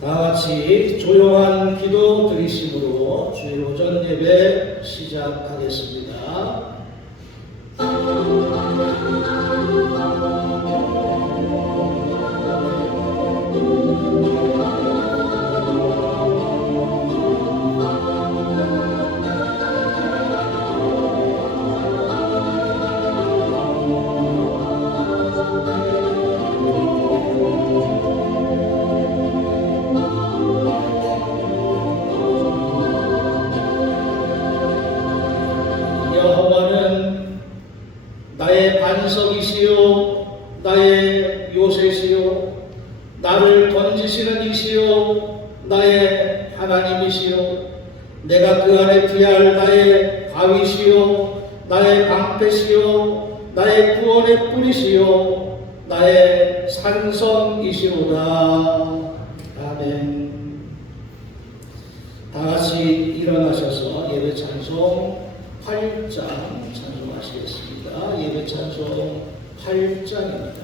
다 같이 조용한 기도 드리심으로 주일 오전 예배 시작하겠습니다. 여호와는 나의 반석이시요 나의 요새시요 나를 건지시는 이시요 나의 하나님이시요 내가 그 안에 피할 나의 바위시요 나의 방패시요 나의 구원의 뿌리시요 나의 산성이시로다. 아멘. 다 같이 일어나셔서 예배 찬송 8장 찬송하시겠습니다. 예배 찬송 8장입니다.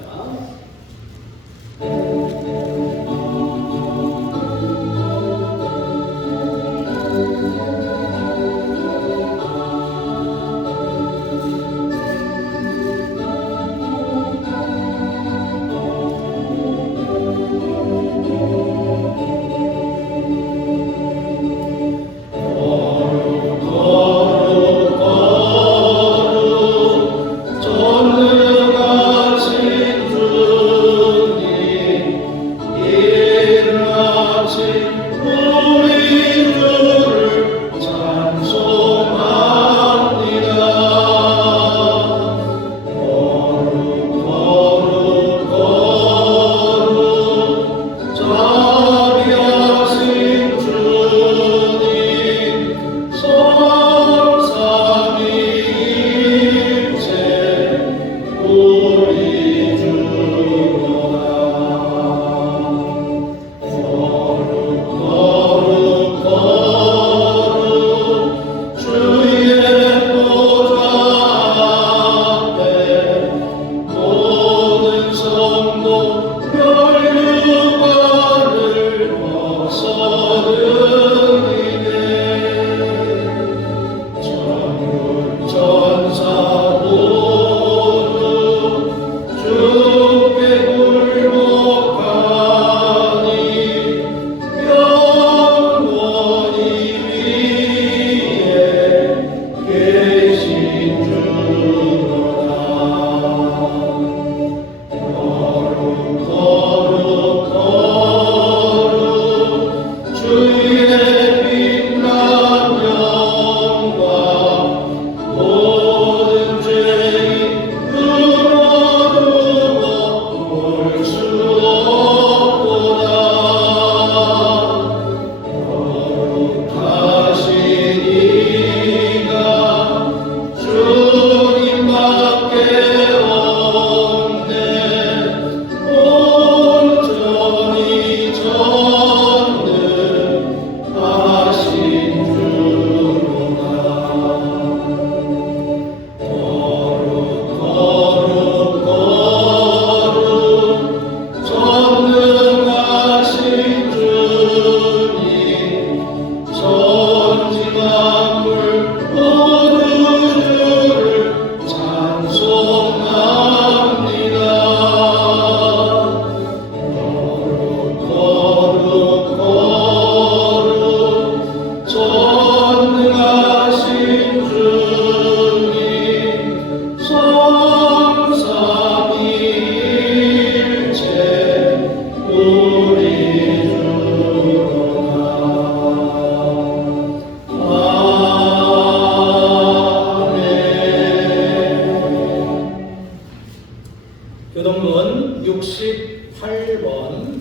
교동문 68번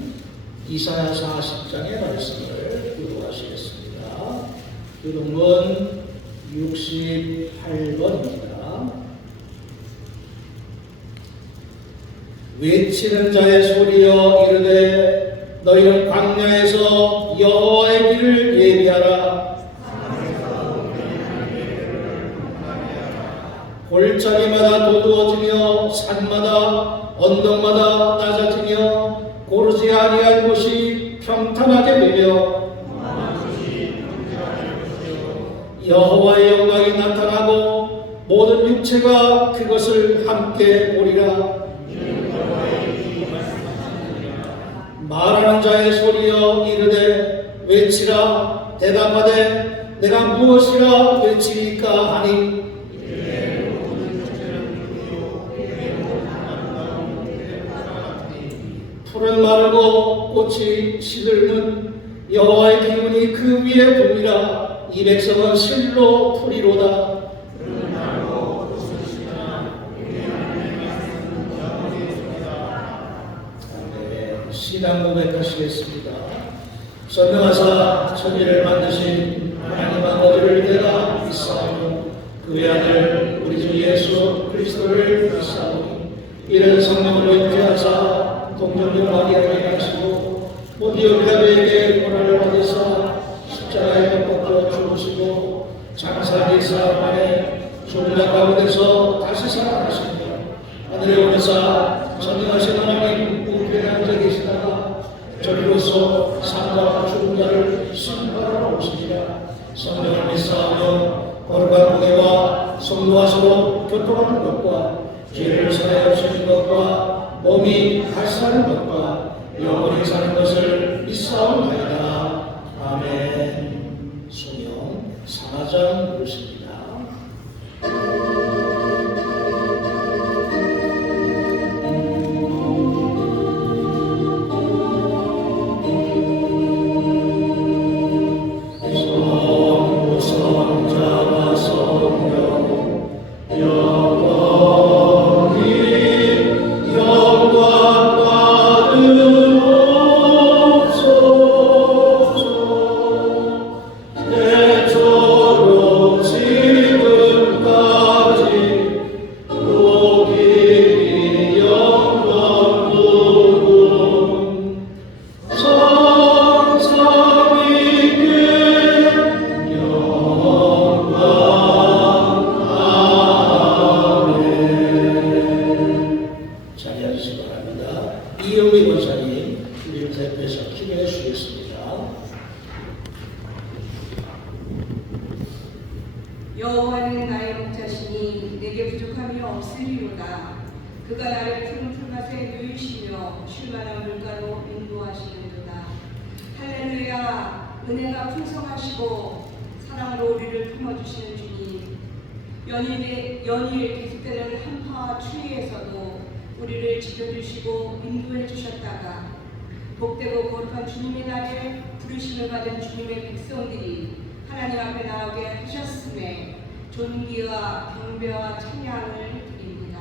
이사야 40장의 말씀을 교독하시겠습니다. 교동문 68번입니다. 외치는 자의 소리여 이르되 너희는 광야에서 여호와의 길을 예비하라. 골짜기마다 도두어지며 산마다 언덕마다 낮아지며 고르지 아니한 곳이 평탄하게 되며 여호와의 영광이 나타나고 모든 육체가 그것을 함께 보리라. 말하는 자의 소리여 이르되 외치라. 대답하되 내가 무엇이라 외치리까 하니 풀은 마르고 꽃이 시들면 여호와의 기운이 그 위에 붐이라. 이 백성은 실로 풀이로다. 신앙 고백하시겠습니다. 선명하사 천지를 만드신 하나님 아버지를 내가 믿사오니 그의 아들 우리 주 예수 그리스도를 믿사오니 이런 성령으로 잉태하사 동정녀 마리아에게 하시고 본디오 빌라도에게 고난을 받으사 십자가에 못 박혀 죽으시고 장사 4일 만에 죽은 자 가운데서 다시 살아나시며 하늘에 오르사 전능하신 하나님 우편에 앉아 계시다가 저리로서 삶과 죽은 자를 심판하러 오시리라. 성령을 믿사오며 거룩한 공예와 성도와 서로 교통하는 것과 죄를 사하여 주시는 것과 몸이 다시 사는 것과 영원히 사는 것을 믿사옵나이다. 아멘. 성령 4장 부르십니다. 이영미 권사님 우리를 대표해서 기도해 주시겠습니다. 여호와는 나의 목자시니 내게 부족함이 없으리로다. 그가 나를 푸른 풀밭에 누이시며 쉴만한 물가로 인도하시는도다. 할렐루야. 은혜가 풍성하시고 사랑으로 우리를 품어주시는 주님, 연일 계속되는 한파와 추위에서도 우리를 지켜주시고 인도해 주셨다가 복되고 거룩한 주님의 날에 부르심을 받은 주님의 백성들이 하나님 앞에 나오게 하셨음에 존귀와 경배와 찬양을 드립니다.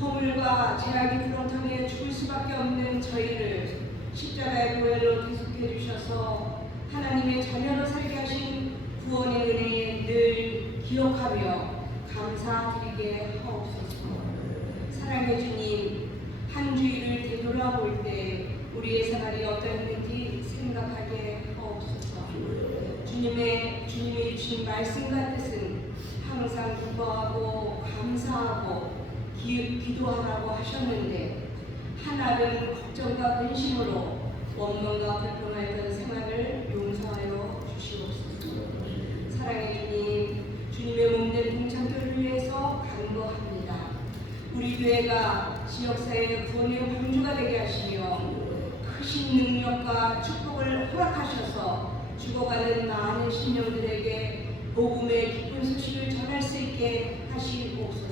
허물과 죄악의 구렁텅이에 죽을 수밖에 없는 저희를 십자가의 보혈로 계속해 주셔서 하나님의 자녀로 살게 하신 구원의 은혜에 늘 기억하며 감사드리게 하옵소서. 사랑의 주님, 한 주일을 되돌아볼 때 우리의 생활이 어떠했는지 생각하게 하옵소서. 주님이 주신 말씀과 뜻은 항상 기뻐하고 감사하고 기도하라고 하셨는데 하나는 걱정과 근심으로 원망과 불평하였던 생활을 용서하여 주시옵소서. 사랑의 주님, 주님의 몸된 동창들을 위해서 간구합니다. 우리 교회가 지역사회의 구원의 방주가 되게 하시며 크신 능력과 축복을 허락하셔서 죽어가는 많은 심령들에게 복음의 기쁜 소식을 전할 수 있게 하시옵소서.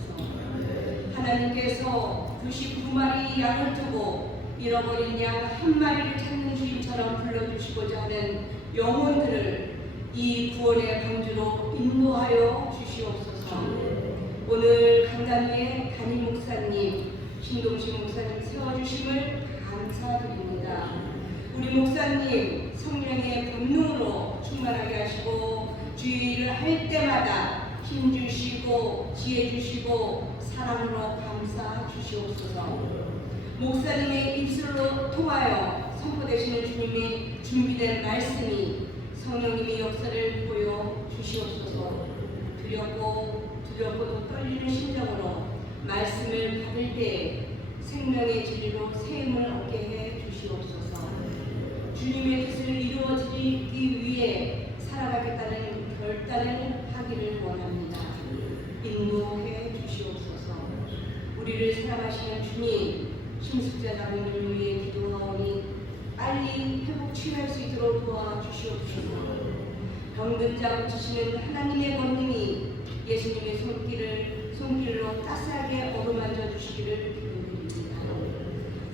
하나님께서 99마리 양을 두고 잃어버린 양 한 마리를 찾는 주인처럼 불러주시고자 하는 영혼들을 이 구원의 방주로 인도하여 주시옵소서. 오늘 강단위에 담임 목사님, 신동식 목사님 세워주심을 감사드립니다. 우리 목사님 성령의 권능으로 충만하게 하시고 주의를 할 때마다 힘 주시고 지혜 주시고 사랑으로 감싸 주시옵소서. 목사님의 입술로 통하여 선포되시는 주님의 준비된 말씀이 성령님의 역사를 보여 주시옵소서. 두렵고도 떨리는 심정으로 말씀을 받을 때 생명의 진리로 세임을 얻게 해 주시옵소서. 주님의 뜻을 이루어지기 위해 살아가겠다는 결단을 하기를 원합니다. 인도해 주시옵소서. 우리를 사랑하시는 주님, 심숙자 장로님을 위해 기도하오니 빨리 회복 치유할 수 있도록 도와주시옵소서. 병든 자 고치시는 하나님의 권능이 예수님의 손길로 따스하게 어루만져 주시기를 기도드립니다.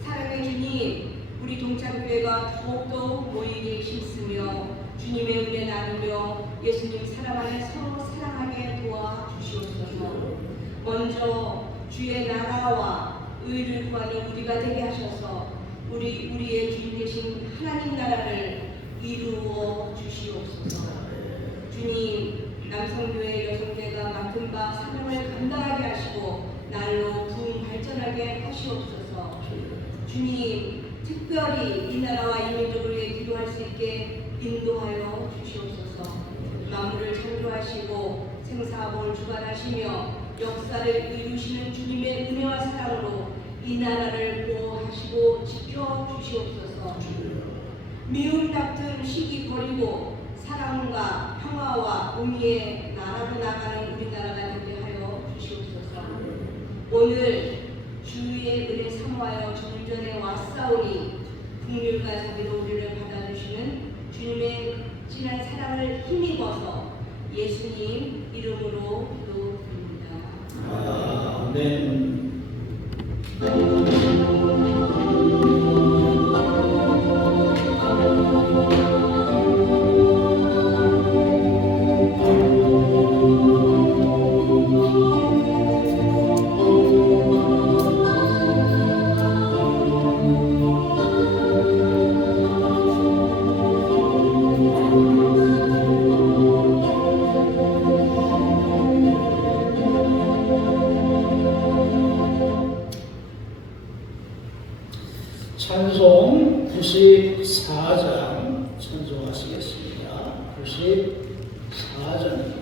사랑의 주님, 우리 동창교회가 더욱더 모이게 힘쓰며 주님의 은혜 나누며 예수님 사랑 안에 서로 사랑하게 도와주시옵소서. 먼저 주의 나라와 의를 구하는 우리가 되게 하셔서 우리의 주인 되신 하나님 나라를 이루어 주시옵소서. 주님, 남성교회, 여성교회가 맡은 바 사명을 감당하게 하시고 날로 부흥 발전하게 하시옵소서. 주님, 특별히 이 나라와 이 민족을 위해 기도할 수 있게 인도하여 주시옵소서. 만물을 창조하시고 생사복을 주관하시며 역사를 이루시는 주님의 은혜와 사랑으로 이 나라를 보호하시고 지켜주시옵소서. 미움 다툼 시기 버리고 사랑과 평화와 공의의 나라로 나가는 우리나라가 되게 하여 주시옵소서. 오늘 주의 은혜 사모하여 주전에 왔사오니 국률과 자비로 우리를 받아주시는 주님의 진한 사랑을 힘입어서 예수님 이름으로 기도드립니다. 아멘. 찬송 94장 찬송하시겠습니다. 94장입니다.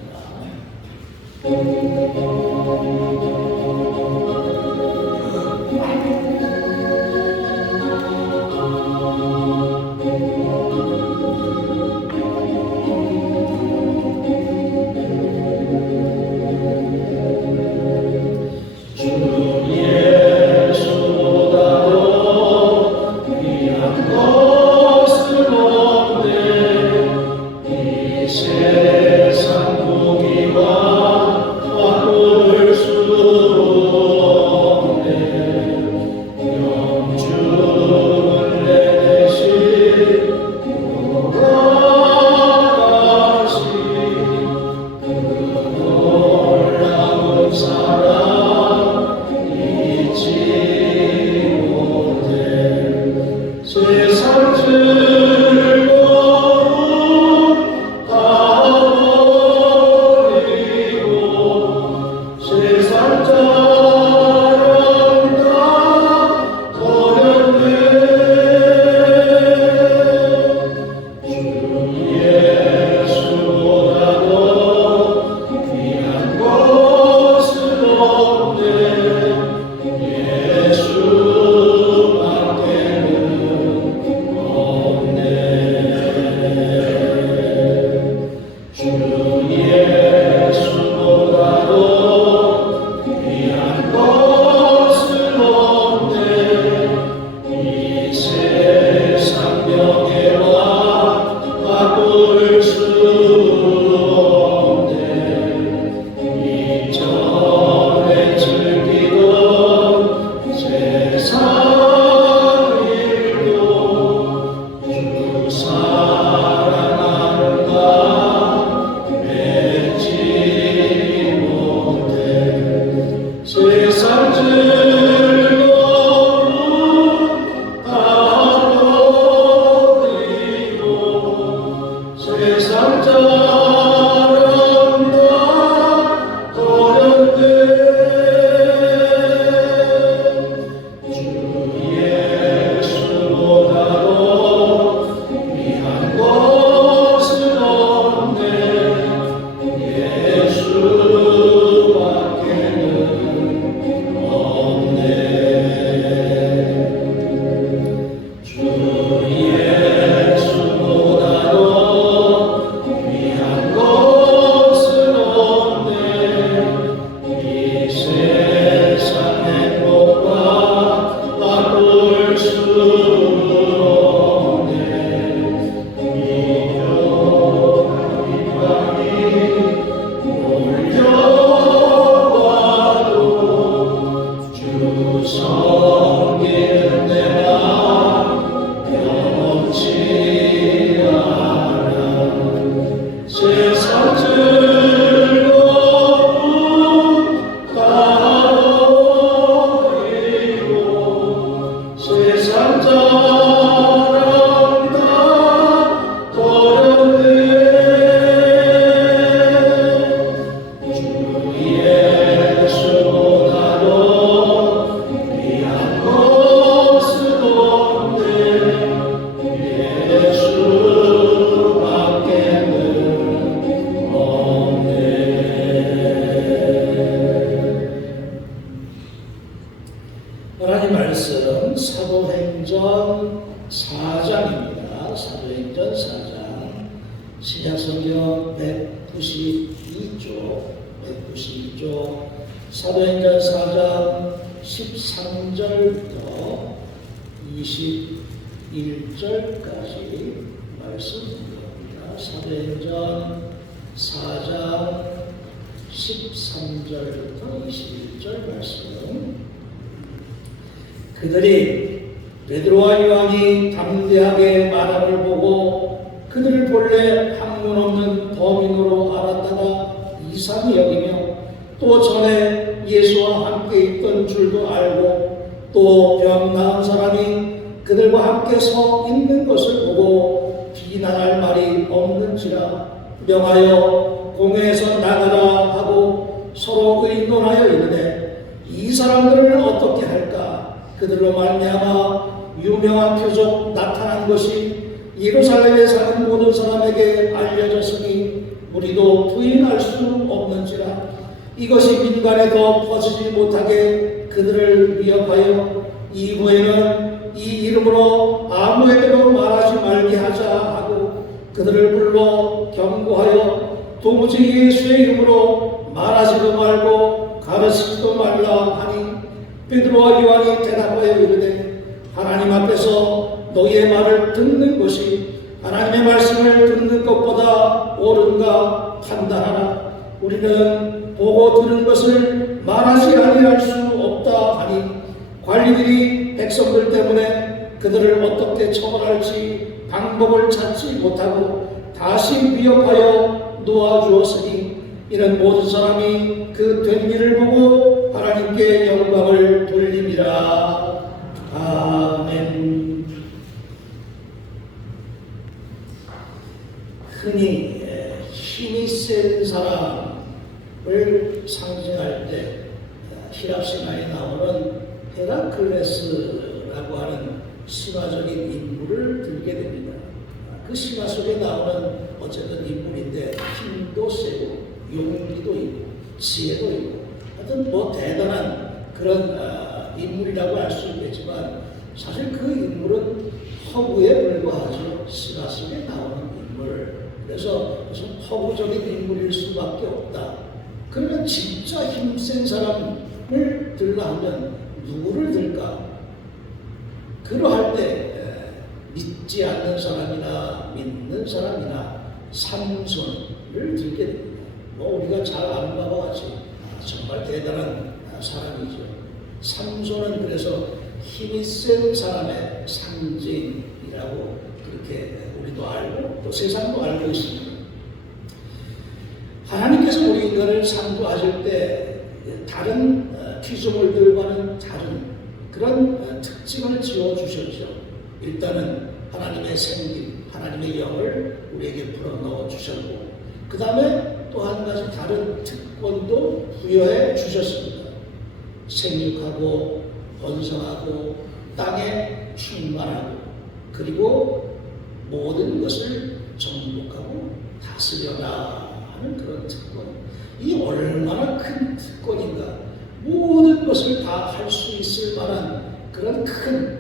말씀 사도행전 4장입니다. 사도행전 4장 신약성경 192쪽 사도행전 4장 13절부터 21절까지 말씀드립니다. 사도행전 4장 13절부터 21절 말씀. 그들이 베드로와 요한이 담대하게 말함을 보고 그들을 본래 학문 없는 범인으로 알았다가 이상히 여기며 또 전에 예수와 함께 있던 줄도 알고 또 병 나은 사람이 그들과 함께 서 있는 것을 보고 비난할 말이 없는지라 명하여 공회에서 나가라 하고 서로 의논하여 이르되 이 사람들을 어떻게 할까? 그들로 말미암아 유명한 표적 나타난 것이 예루살렘에 사는 모든 사람에게 알려졌으니 우리도 부인할 수 없는지라. 이것이 민간에 더 퍼지지 못하게 그들을 위협하여 이후에는 이 이름으로 아무에게도 말하지 말게 하자 하고 그들을 불러 경고하여 도무지 예수의 이름으로 말하지도 말고 가르치지도 말라 하니 베드로와 요한이 대답하여 이르되 하나님 앞에서 너희의 말을 듣는 것이 하나님의 말씀을 듣는 것보다 옳은가 판단하라. 우리는 보고 들은 것을 말하지 아니할 수 없다 하니 관리들이 백성들 때문에 그들을 어떻게 처벌할지 방법을 찾지 못하고 다시 위협하여 놓아주었으니 이는 모든 사람이 그 된 일을 보고 하나님께 영광을 돌림이라. 아멘. 흔히 힘이 센 사람을 상징할 때 히랍 신화에 나오는 헤라클레스라고 하는 신화적인 인물을 들게 됩니다. 그 신화 속에 나오는 어쨌든 인물인데 힘도 세고 용기도 있고 지혜도 있고 하여튼 뭐 대단한 그런 인물이라고 할 수 있겠지만 사실 그 인물은 허구에 불과하죠. 신화 속에 나오는 인물. 그래서 무슨 허구적인 인물일 수밖에 없다. 그러면 진짜 힘센 사람을 들라 하면 누구를 들까? 그러할 때 믿지 않는 사람이나 믿는 사람이나 삼손을 들게 됩니다. 뭐 우리가 잘 아는 바와 같이 정말 대단한 사람이죠. 삼손은 그래서 힘이 센 사람의 상징이라고 그렇게 우리도 알고 또 세상도 알고 있습니다. 하나님께서 우리 인간을 창조하실 때 다른 피조물들과는 다른 그런 특징을 지어주셨죠. 일단은 하나님의 생긴, 하나님의 영을 우리에게 불어넣어 주셨고 그 다음에 또 한 가지 다른 특권도 부여해 주셨습니다. 생육하고 번성하고 땅에 충만하고 그리고 모든 것을 정복하고 다스려라 하는 그런 특권. 이 얼마나 큰 특권인가. 모든 것을 다 할 수 있을 만한 그런 큰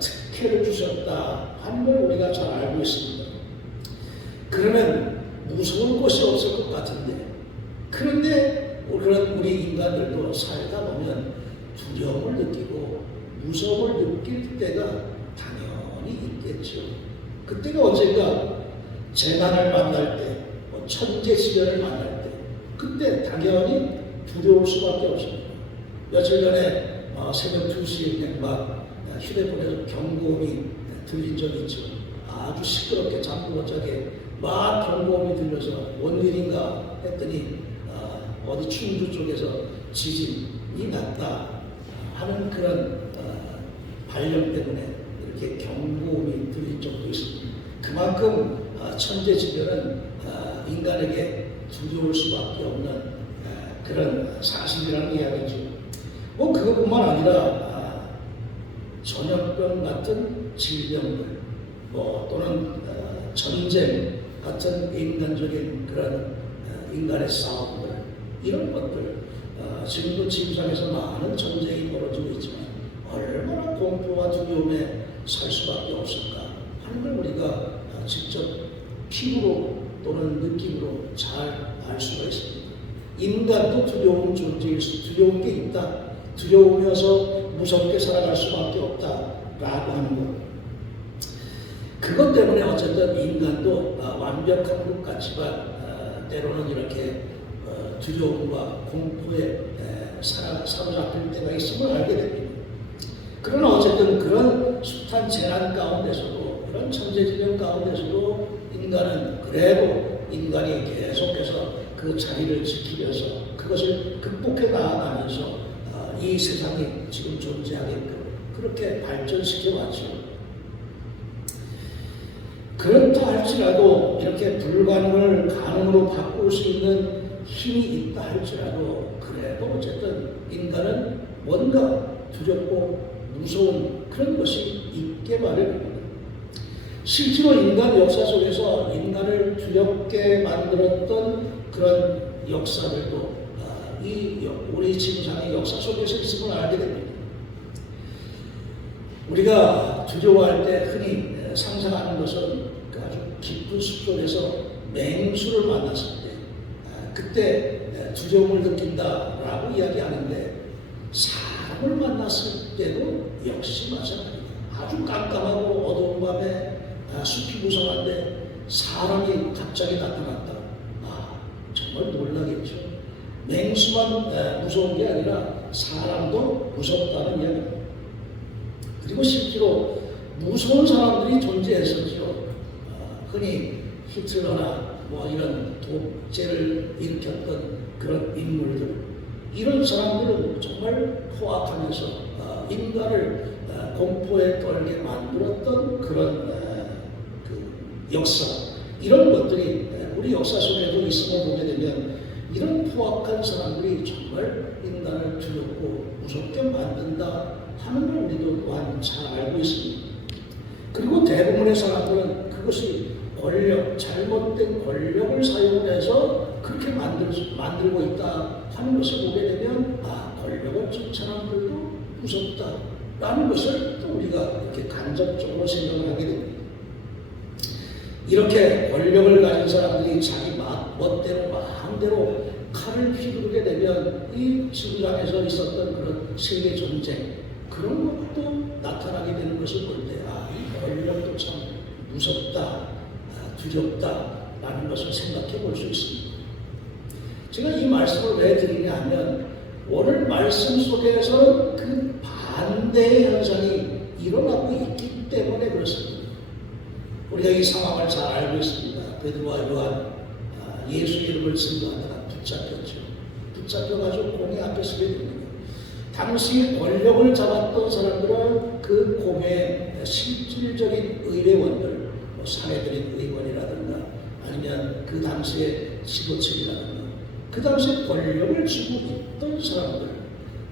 특혜를 주셨다 하는 걸 우리가 잘 알고 있습니다. 그러면 무서울 것이 없을 것 같은데 그런데 그런 우리 인간들도 살다 보면 두려움을 느끼고 무서움을 느낄 때가 당연히 있겠죠. 그때가 언젠가 재난을 만날 때, 천재지변을 만날 때 그때 당연히 두려울 수밖에 없습니다. 며칠 전에 새벽 2시에 막 휴대폰에서 경고음이 들린 적이 있죠. 아주 시끄럽게 잠도 못 자게 막 경고음이 들려서 뭔 일인가 했더니 어디 충주 쪽에서 지진이 났다 하는 그런 발령 때문에 이렇게 경고음이 들린 적도 있습니다. 그만큼 천재지변은 인간에게 두려울 수밖에 없는 그런 사실이라는 이야기죠. 뭐 그것뿐만 아니라 전염병 같은 질병들 뭐 또는 전쟁 같은 인간적인 그런 인간의 싸움들 이런 것들 지금도 지구상에서 많은 전쟁이 벌어지고 있지만 얼마나 공포와 두려움에 살 수밖에 없을까 하는 걸 우리가 직접 피부로 또는 느낌으로 잘 알 수가 있습니다. 인간도 두려운 존재일 두려운 게 있다. 두려우면서 무섭게 살아갈 수밖에 없다라고 하는 것. 그것 때문에 어쨌든 인간도 완벽한 것 같지만 때로는 이렇게 두려움과 공포에 사로잡힐 때가 있음을 알게 됩니다. 그러나 어쨌든 그런 숱한 재난 가운데서도 그런 천재지변 가운데서도 인간은 그래도 인간이 계속해서 그 자리를 지키면서 그것을 극복해 나아가면서 이 세상이 지금 존재하게끔 그렇게 발전시켜 왔죠. 그렇다 할지라도 이렇게 불가능을 가능으로 바꿀 수 있는 힘이 있다 할지라도 그래도 어쨌든 인간은 뭔가 두렵고 무서운 그런 것이 있게 마련입니다. 실제로 인간 역사 속에서 인간을 두렵게 만들었던 그런 역사들도 우리 지구상의 역사 속에서 있음을 알게 됩니다. 우리가 두려워할 때 흔히 상상하는 것은 아주 깊은 숲속에서 맹수를 만났을 때 그때 두려움을 느낀다라고 이야기하는데 사람을 만났을 때도 역시 마찬가지입니다. 아주 깜깜하고 어두운 밤에 숲이 무성한데 사람이 갑자기 나타났다. 정말 놀라겠죠. 맹수만 무서운 게 아니라 사람도 무섭다는 이야기입니다. 그리고 실제로 무서운 사람들이 존재했었죠. 흔히 히틀러나 이런 독재를 일으켰던 그런 인물들, 이런 사람들은 정말 포악하면서 인간을 공포에 떨게 만들었던 그런 역사, 이런 것들이 우리 역사 속에도 있음을 보게 되면 이런 포악한 사람들이 정말 인간을 두렵고 무섭게 만든다 하는 걸 우리도 또한 잘 알고 있습니다. 그리고 대부분의 사람들은 그것이 잘못된 권력을 사용해서 그렇게 만들고 있다 하는 것을 보게 되면 권력을 준 사람들도 무섭다라는 것을 또 우리가 이렇게 간접적으로 생각을 하게 됩니다. 이렇게 권력을 가진 사람들이 자기 멋대로 마음대로 칼을 휘두르게 되면 이 지구상에서 있었던 그런 세계 전쟁, 그런 것도 나타나게 되는 것을 볼 때 이 권력도 참 무섭다, 두렵다라는 것을 생각해 볼 수 있습니다. 제가 이 말씀을 왜 드리냐 하면 오늘 말씀 속에서는 그 반대의 현상이 일어나고 있기 때문에 그렇습니다. 우리가 이 상황을 잘 알고 있습니다. 베드로와 요한 예수 이름을 증거하다가 붙잡혀가지고 공회 앞에 서게 됩니다. 당시 권력을 잡았던 사람들은 그 공회의 실질적인 의회원들, 사내들인 의원이라든가 아니면 그 당시의 지도층이라든가 그 당시에 권력을 쥐고 있던 사람들,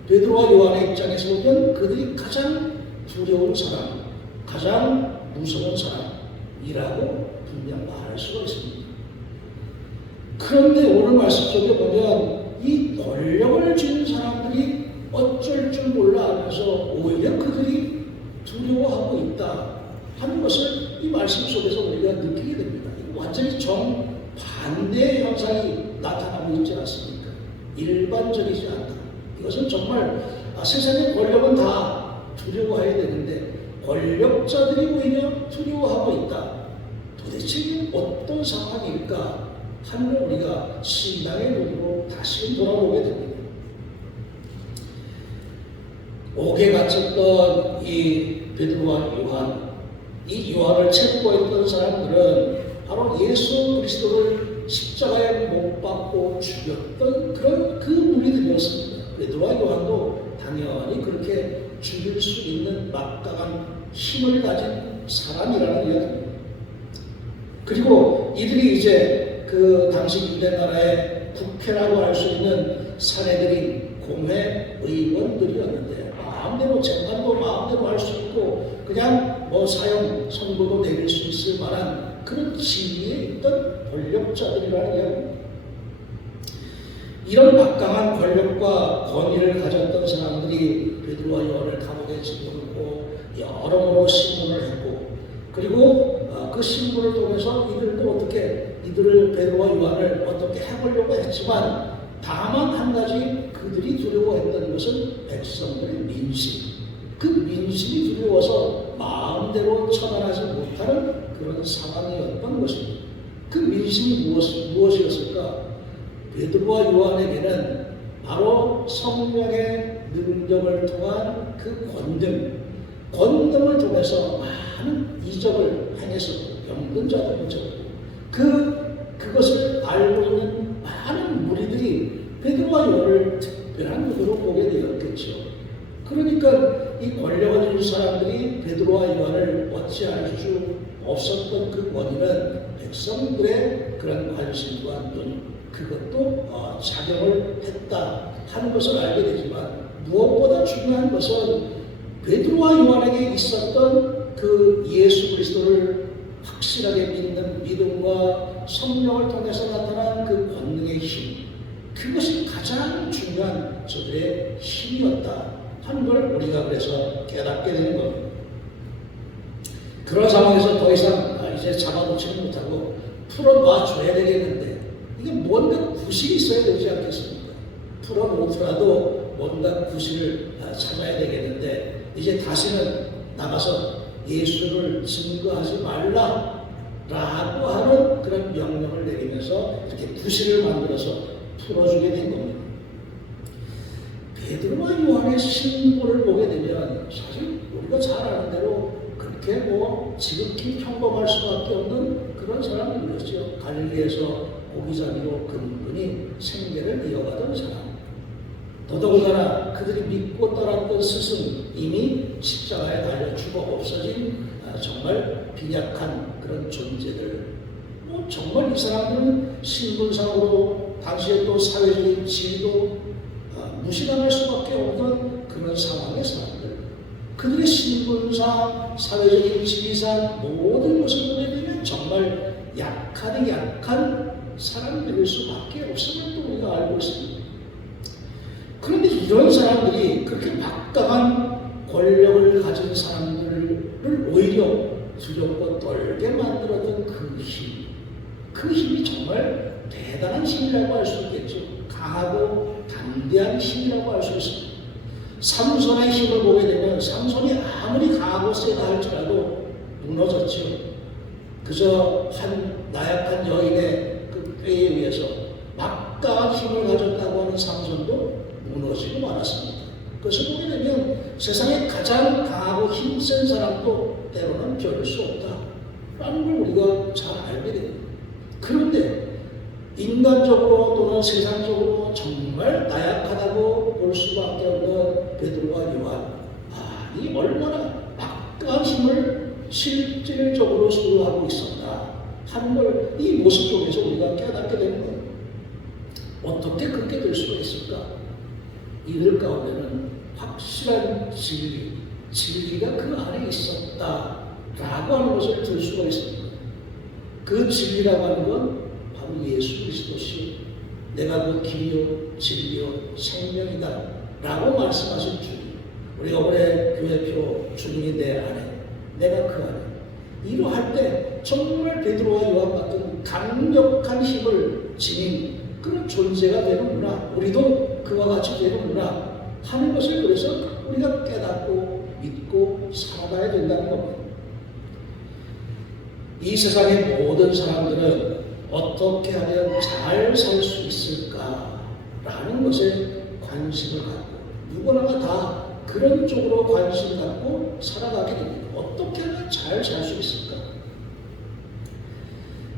베드로와 요한의 입장에서 보면 그들이 가장 두려운 사람, 가장 무서운 사람이라고 분명 말할 수가 있습니다. 그런데 오늘 말씀 속에 보면 이 권력을 쥔 사람들이 어쩔 줄 몰라 하면서 오히려 그들이 두려워하고 있다 하는 것을 이 말씀 속에서 우리가 느끼게 됩니다. 완전히 정반대의 현상이 나타나고 있지 않습니까? 일반적이지 않다. 이것은 정말 세상의 권력은 다 두려워해야 되는데 권력자들이 오히려 두려워하고 있다. 도대체 이게 어떤 상황일까 하는 걸 우리가 신앙의 눈으로 다시 돌아보게 됩니다. 옥에 갇혔던 이 베드로와 요한, 이 요한을 체포했던 사람들은 바로 예수 그리스도를 십자가에 못 박고 죽였던 그런 그 무리들이었습니다. 베드로와 요한도 당연히 그렇게 죽일 수 있는 막강한 힘을 가진 사람이라는 이야기입니다. 그리고 이들이 이제 그 당시 유대 나라의 국회라고 할 수 있는 사내들인 공회 의원들이었는데 마음대로 재판도 마음대로 할 수 있고 그냥 사형 선고도 내릴 수 있을 만한 그런 지위에 있던 권력자들이라는 이야기입니다. 이런 막강한 권력과 권위를 가졌던 사람들이 베드로와 요한을 감옥에 집어넣고 여러모로 신문을 했고, 그리고 그 신문을 통해서 이들도 어떻게 이들을 베드로와 요한을 어떻게 해보려고 했지만, 다만 한 가지 그들이 두려워했던 것은 백성들의 민심. 그 민심이 두려워서 마음대로 처단하지 못하는 그런 상황이었던 것입니다. 그 민심이 무엇이었을까? 베드로와 요한에게는 바로 성령의 능력을 통한 그 권능을 통해서 많은 이적을 행했었고, 병든 자도 고쳤고, 그것을 알고 있는 많은 무리들이 베드로와 요한을 특별한 눈으로 보게 되었겠죠. 그러니까 이 권력을 가진 사람들이 베드로와 요한을 어찌할 수 없었던 그 원인은 백성들의 그런 관심과 눈, 그것도 작용을 했다 하는 것을 알게 되지만, 무엇보다 중요한 것은 베드로와 요한에게 있었던 그 예수 그리스도를 확실하게 믿는 믿음과 성령을 통해서 나타난 그 권능의 힘, 그것이 가장 중요한 저들의 힘이었다 하는 걸 우리가 그래서 깨닫게 되는 겁니다. 그런 상황에서 더 이상 이제 잡아놓지는 못하고 풀어놔줘야 되겠는데, 이게 뭔가 구실이 있어야 되지 않겠습니까? 풀어놓더라도 뭔가 구실을 찾아야 되겠는데, 이제 다시는 나가서 예수를 증거하지 말라라고 하는 그런 명령을 내리면서 이렇게 구실을 만들어서 풀어주게 된 겁니다. 베드로와 요한의 신분을 보게 되면 사실 우리가 잘 아는 대로 그렇게 지극히 평범할 수밖에 없는 그런 사람들이었죠. 갈릴리에서 고기잡이로 근근히 생계를 이어가던 사람. 더더군다나 그들이 믿고 따랐던 스승, 이미 십자가에 달려 죽어 없어진 정말 빈약한 그런 존재들. 정말 이 사람들은 신분상으로 당시에 또 사회적인 지위도 무시당할 수밖에 없는 그런 상황의 사람들. 그들의 신분상, 사회적인 지위상 모든 것을 보게 되면 정말 약하디 약한 사람들일 수밖에 없음을 또 우리가 알고 있습니다. 그런데 이런 사람들이 그렇게 막강한 권력을 가진 사람들을 오히려 두렵고 떨게 만들었던 그 힘이 정말 대단한 힘이라고 할 수 있겠죠. 강하고 담대한 힘이라고 할 수 있습니다. 삼손의 힘을 보게 되면 삼손이 아무리 강하고 세다 할지라도 무너졌죠. 그저 한 나약한 여인의 그 꾀에 의해서 막강한 힘을 가졌다고 하는 삼손도 무너지고 말았습니다. 그것을 보게 되면 세상에 가장 강하고 힘센 사람도 때로는 별 수 없다라는 걸 우리가 잘 알게 됩니다. 그런데 인간적으로 또는 세상적으로 정말 나약하다고 볼 수밖에 없는 베드로와 요한, 이 얼마나 막강한 힘을 실질적으로 소유하고 있었나 하는 걸 이 모습 속에서 우리가 깨닫게 되는 거예요. 어떻게 그렇게 될 수가 있을까? 이들 가운데는 확실한 진리가 그 안에 있었다라고 하는 것을 들 수가 있습니다. 그 진리라고 하는 건 바로 예수 그리스도시, 내가 그 길이요 진리요 생명이다 라고 말씀하신 주님, 우리가 올해 교회표 주님이 내 안에, 내가 그 안에, 이러할 때 정말 베드로와 요한 같은 강력한 힘을 지닌 그런 존재가 되는구나, 우리도 그와 같이 되는구나 하는 것을 그래서 우리가 깨닫고 믿고 살아가야 된다는 겁니다. 이 세상의 모든 사람들은 어떻게 하면 잘 살 수 있을까라는 것에 관심을 갖고, 누구나가 다 그런 쪽으로 관심을 갖고 살아가게 됩니다. 어떻게 하면 잘 살 수 있을까?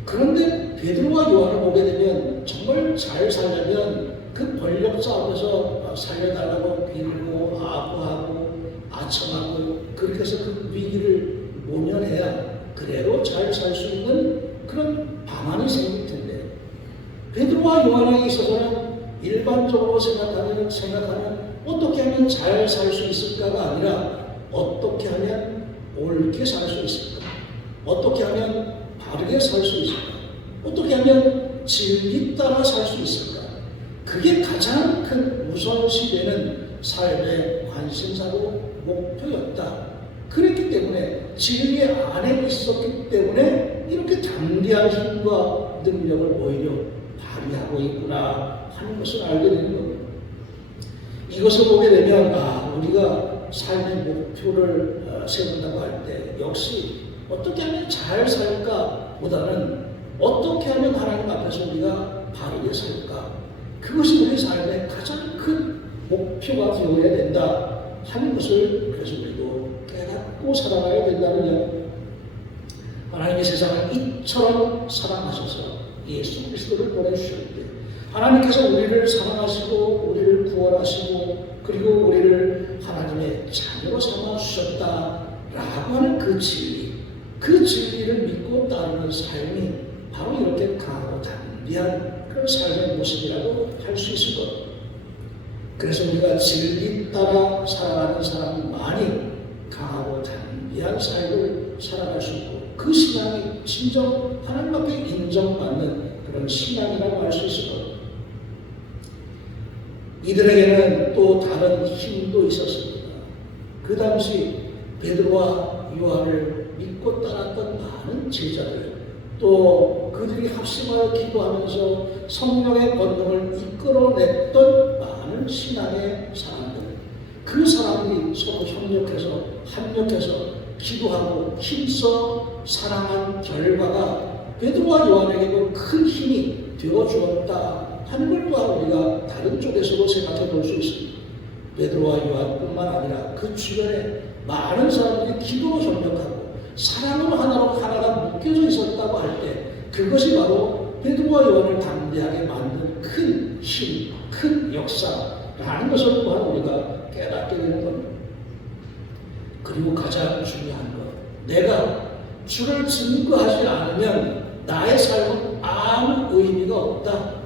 그런데 베드로와 요한을 보게 되면 정말 잘 살려면 그 권력자 앞에서 살려달라고 빌고 아부하고 아첨하고 그렇게 해서 그 위기를 모면해야 그대로 잘 살 수 있는 그런 방안이 생길 텐데, 베드로와 요한에게 있어서는 일반적으로 생각하는 어떻게 하면 잘 살 수 있을까가 아니라 어떻게 하면 옳게 살 수 있을까, 어떻게 하면 바르게 살 수 있을까, 어떻게 하면 진리 따라 살 수 있을까, 그게 가장 큰 우선시되는 삶의 관심사고 목표였다. 그랬기 때문에 진리 안에 있었기 때문에 이렇게 담대한 힘과 능력을 오히려 발휘하고 있구나 하는 것을 알게 되는 겁니다. 이것을 보게 되면 우리가 삶의 목표를 세운다고 할 때 역시 어떻게 하면 잘 살까 보다는 어떻게 하면 하나님 앞에서 우리가 바르게 살까, 그것이 우리 삶의 가장 큰 목표가 되어야 된다 하는 것을 그래서 우리도 깨닫고 살아가야 된다는 이야기입니다. 하나님이 세상을 이처럼 사랑하셔서 예수 그리스도를 보내주셨는데, 하나님께서 우리를 사랑하시고 우리를 구원하시고 그리고 우리를 하나님의 자녀로 삼아주셨다라고 하는 그 진리를 믿고 따르는 삶이 바로 이렇게 강하고 담대한 그런 삶의 모습이라고 할 수 있을 겁니다. 그래서 우리가 진리 따라 살아가는 사람만이 강하고 담대한 삶을 살아갈 수 있고, 그 신앙이 진정 하나님 앞에 인정받는 그런 신앙이라고 할 수 있을 겁니다. 이들에게는 또 다른 힘도 있었습니다. 그 당시 베드로와 요한을 믿고 따랐던 많은 제자들, 또 그들이 합심하여 기도하면서 성령의 권능을 이끌어냈던 많은 신앙의 사람들, 그 사람들이 서로 합력해서 기도하고 힘써 사랑한 결과가 베드로와 요한에게도 큰 힘이 되어주었다 하는 걸 또한 우리가 다른 쪽에서도 생각해 볼 수 있습니다. 베드로와 요한뿐만 아니라 그 주변에 많은 사람들이 기도로 협력하고 사랑으로 하나가 묶여져 있었다고 할 때, 그것이 바로 베드로와 요한을 담대하게 만든 큰 힘, 큰 역사라는 것을 또한 우리가 깨닫게 되는 겁니다. 그리고 가장 중요한 것, 내가 주를 증거하지 않으면 나의 삶은 아무 의미가 없다,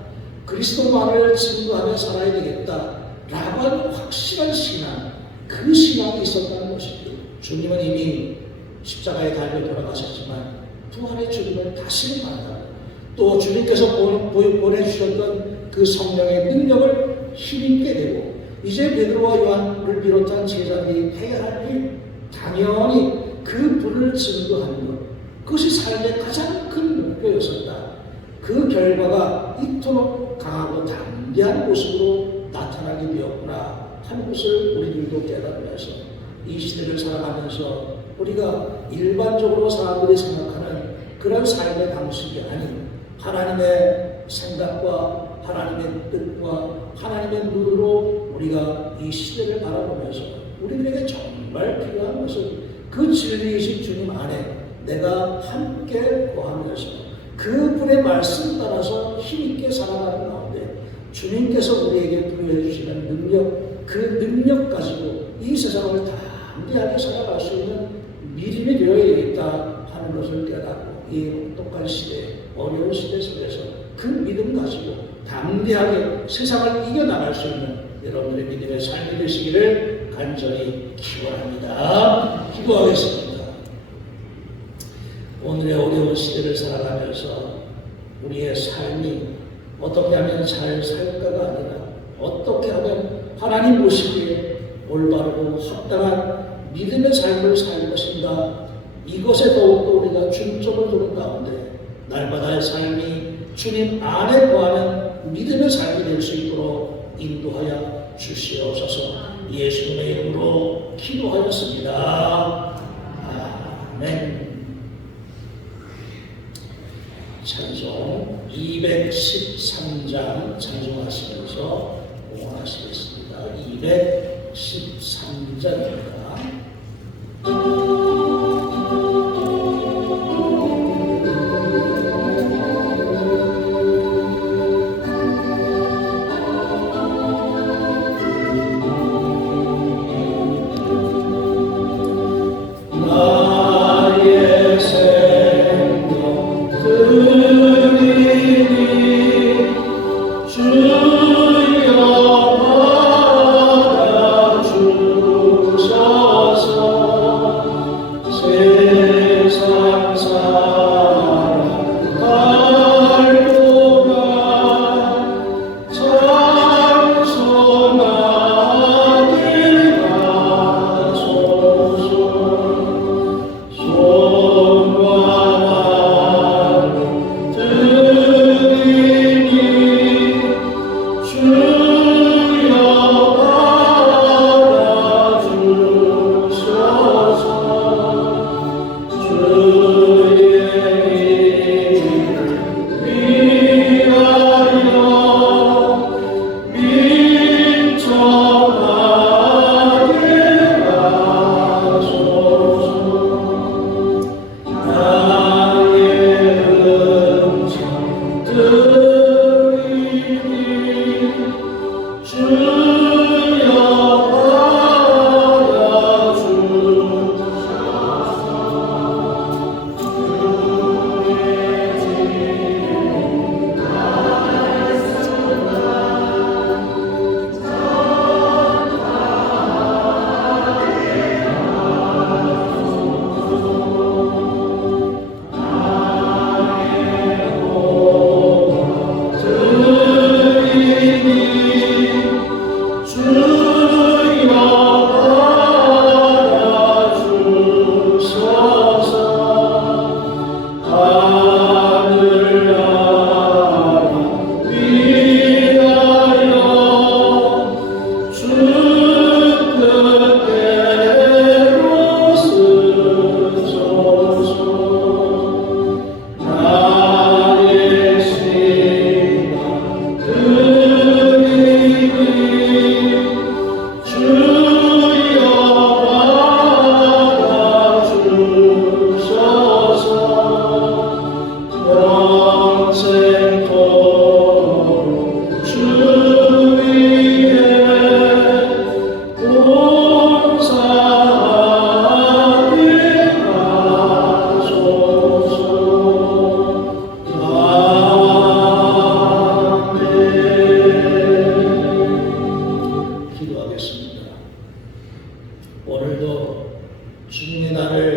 그리스도만을 증거하며 살아야 되겠다 라고 하는 확실한 신앙, 그 신앙이 있었다는 것입니다. 주님은 이미 십자가에 달려 돌아가셨지만 부활의 주님을 다시 만나고, 또 주님께서 보내주셨던 그 성령의 능력을 힘있게 되고, 이제 베드로와 요한을 비롯한 제자들이 해야 할 일, 당연히 그 불을 증거하는 것, 그것이 삶의 가장 큰 목표였었다. 그 결과가 이토록 강하고 담대한 모습으로 나타나게 되었구나 하는 것을 우리들도 깨달으면서, 이 시대를 살아가면서 우리가 일반적으로 사람들이 생각하는 그런 삶의 방식이 아닌 하나님의 생각과 하나님의 뜻과 하나님의 눈으로 우리가 이 시대를 바라보면서 우리들에게 정말 필요한 것은 그 진리이신 주님 안에 내가 함께 거하면서 그분의 말씀 따라서 힘있게 살아가는 가운데 주님께서 우리에게 부여해 주시는 능력, 그 능력 가지고 이 세상을 담대하게 살아갈 수 있는 믿음이 되어야 되겠다 하는 것을 깨닫고, 이 똑똑한 시대, 어려운 시대 속에서 그 믿음 가지고 담대하게 세상을 이겨나갈 수 있는 여러분의 믿음의 삶이 되시기를 간절히 기원합니다. 기도하겠습니다. 오늘의 어려운 시대를 살아가면서 우리의 삶이 어떻게 하면 잘 살까가 아니라 어떻게 하면 하나님 보시기에 올바르고 합당한 믿음의 삶을 살 것인가, 이것에 더욱더 우리가 중점을 두는 가운데 날마다의 삶이 주님 안에 거하는 믿음의 삶이 될 수 있도록 인도하여 주시옵소서. 예수님의 이름으로 기도하였습니다. 아멘. 찬송 213장 찬송하시면서 응원하시겠습니다. 213장입니다. 주여 받아주사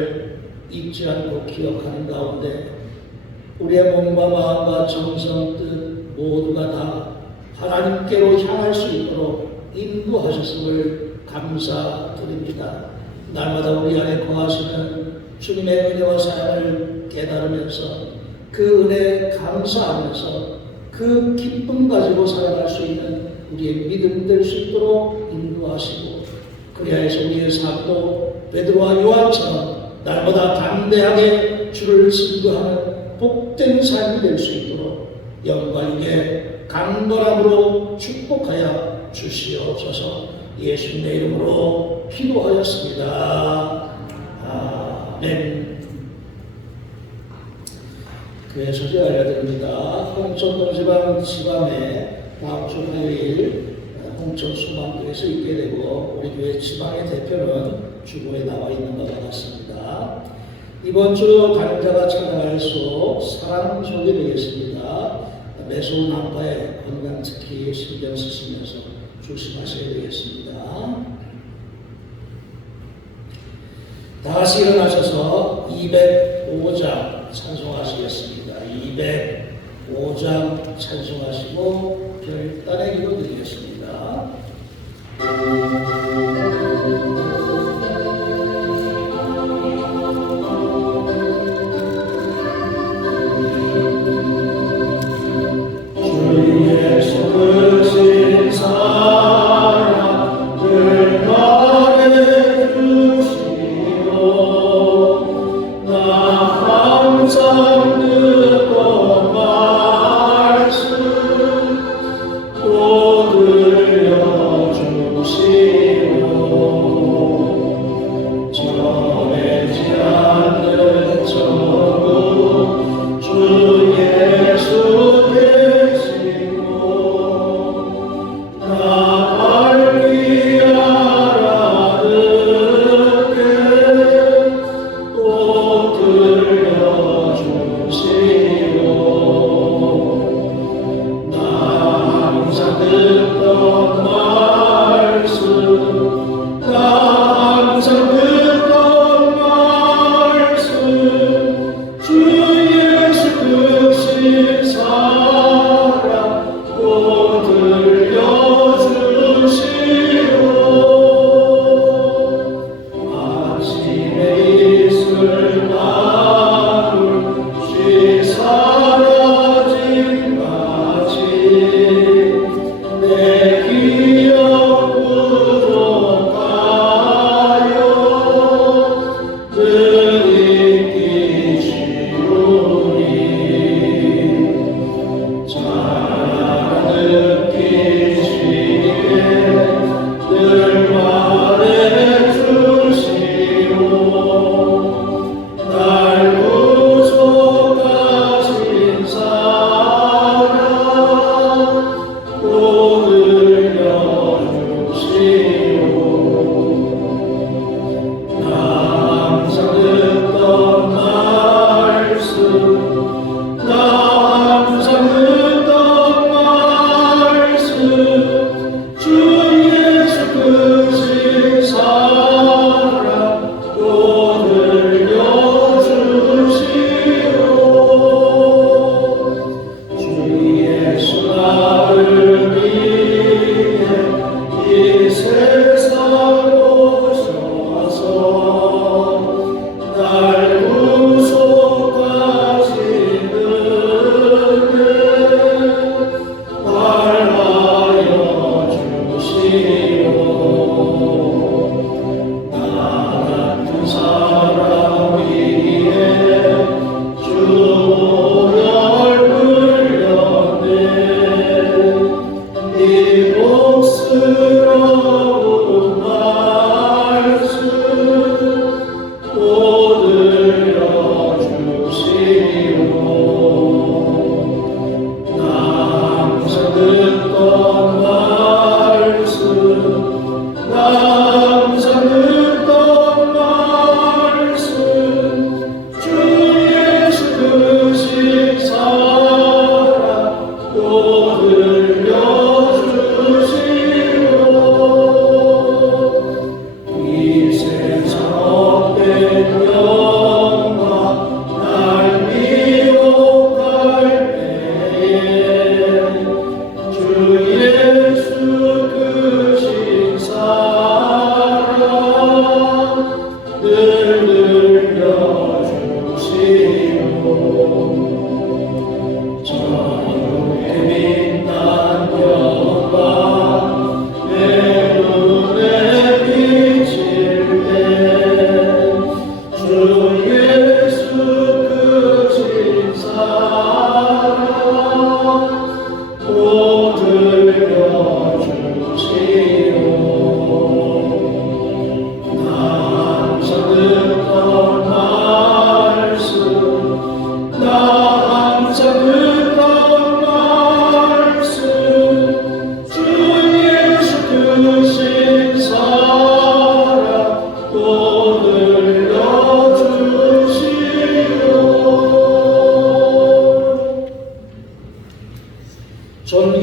사랑을 잊지 않고 기억하는 가운데 우리의 몸과 마음과 정성 뜻 모두가 다 하나님께로 향할 수 있도록 인도하셨음을 감사드립니다. 날마다 우리 안에 거하시는 주님의 은혜와 사랑을 깨달으면서 그 은혜에 감사하면서 그 기쁨 가지고 살아갈 수 있는 우리의 믿음 될 수 있도록 인도하시고, 그리하여서 우리의 삶도 베드로와 요한처럼 날마다 담대하게 주를 증거하는 복된 삶이 될 수 있도록 영광에 강건함으로 축복하여 주시옵소서. 예수님의 이름으로 기도하였습니다. 아멘. 교회 소식 알려드립니다. 홍천 동지방 지방에 다음 주 화요일 홍천 수망교에서 있게 되고, 우리 교회 지방의 대표는 주보에 나와 있는 것과 같습니다. 이번 주 가림자가 찾아갈수록 사랑 소개되겠습니다. 매소운 한파에 건강 특히 신경 쓰시면서 조심하셔야 되겠습니다. 다시 일어나셔서 205장 찬송하시겠습니다. 205장 찬송하시고 결단의 기도 드리겠습니다. 주의 속으신 사랑을 말해주시오. 나 항상 듣고 말씀 또 들려주시오.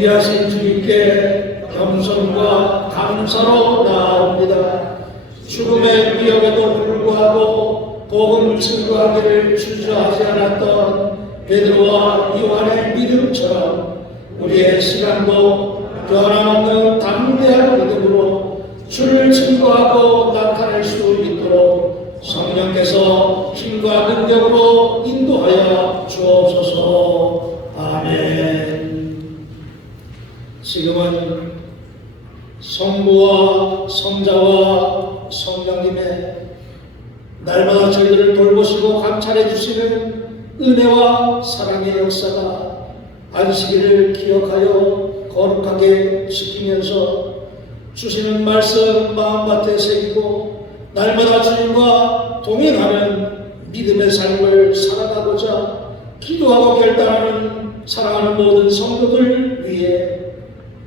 존귀하신 주님께 겸손과 감사로 나아옵니다. 죽음의 위협에도 불구하고 복음 증거하기를 주저하지 않았던 베드로와 요한의 믿음처럼 우리의 시간도 변함없는 담대한 믿음으로 주를 증거하고 나타낼 수 있도록 성령께서 힘과 능력으로 인도하여 주옵소서. 아멘. 지금은 성부와 성자와 성령님의 날마다 저희들을 돌보시고 감찰해 주시는 은혜와 사랑의 역사가 안식일을 기억하여 거룩하게 지키면서 주시는 말씀 마음밭에 새기고 날마다 주님과 동행하는 믿음의 삶을 살아가고자 기도하고 결단하는 사랑하는 모든 성도들 위해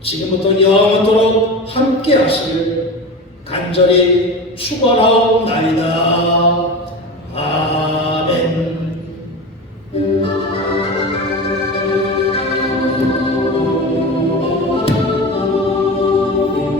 지금부터 영원토록 함께 하시길 간절히 축원하옵나이다.